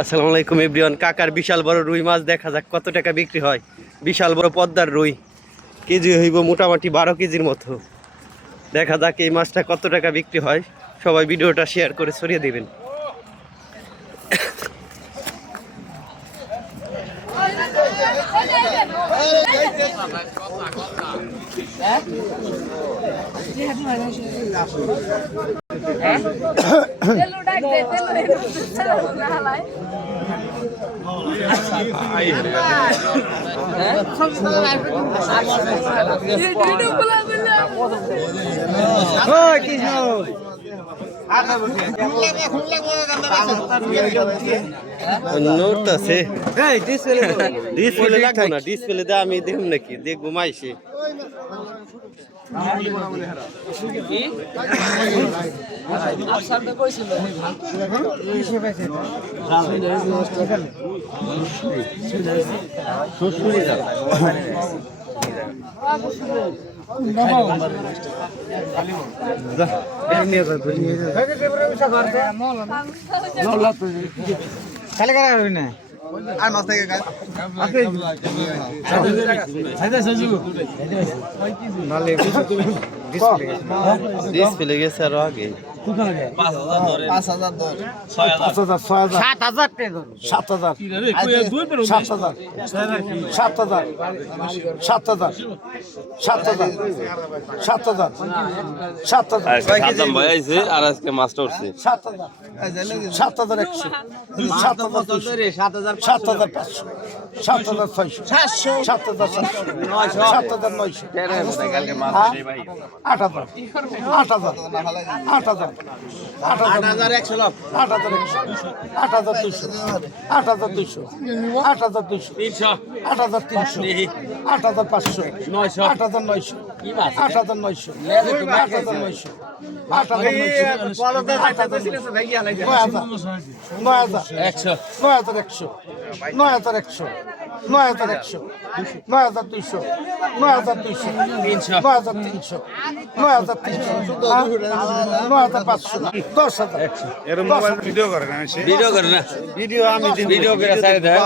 আসসালামু আলাইকুম এভরিওয়ান। কাকার বিশাল বড় রুই মাছ দেখা যাক কত টাকা বিক্রি হয়। বিশাল বড় পদ্মার রুই, কেজি হইব মোটামুটি 12 কেজির মতো। দেখা যাক এই মাছটা কত টাকা বিক্রি হয়। সবাই ভিডিওটা শেয়ার করে ছড়িয়ে দিবেন। ডিসপ্লে লাগবো না, ডিসপ্লে দে আমি দেখুন নাকি দেখবো মাইসে। আর মাছ থেকে ডিসপ্লে গেছে আরো আগে। 5,000 দর 6,000 7,000 7,000 আর আজকে মাছটা উঠছে 7,100 7,500 7,600 7,700 7,900 8,000 8,000 8,000 8,100 8,200 8,200 8,200 8,300 8,500 8,900 8,900 ভিডিও করে না, ভিডিও আমি ভিডিও করে সাইড দেয়।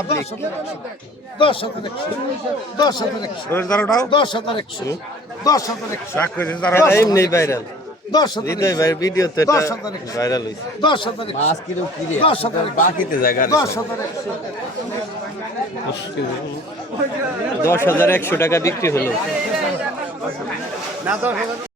10,100 এমনি ভাইরাল 10,000 হৃদয় ভাইয়ের ভিডিও তো এটা ভাইরাল হইছে। 10,000 মাছ কিলো কিরে বাকিতে জায়গা 10,100 টাকা বিক্রি হলো।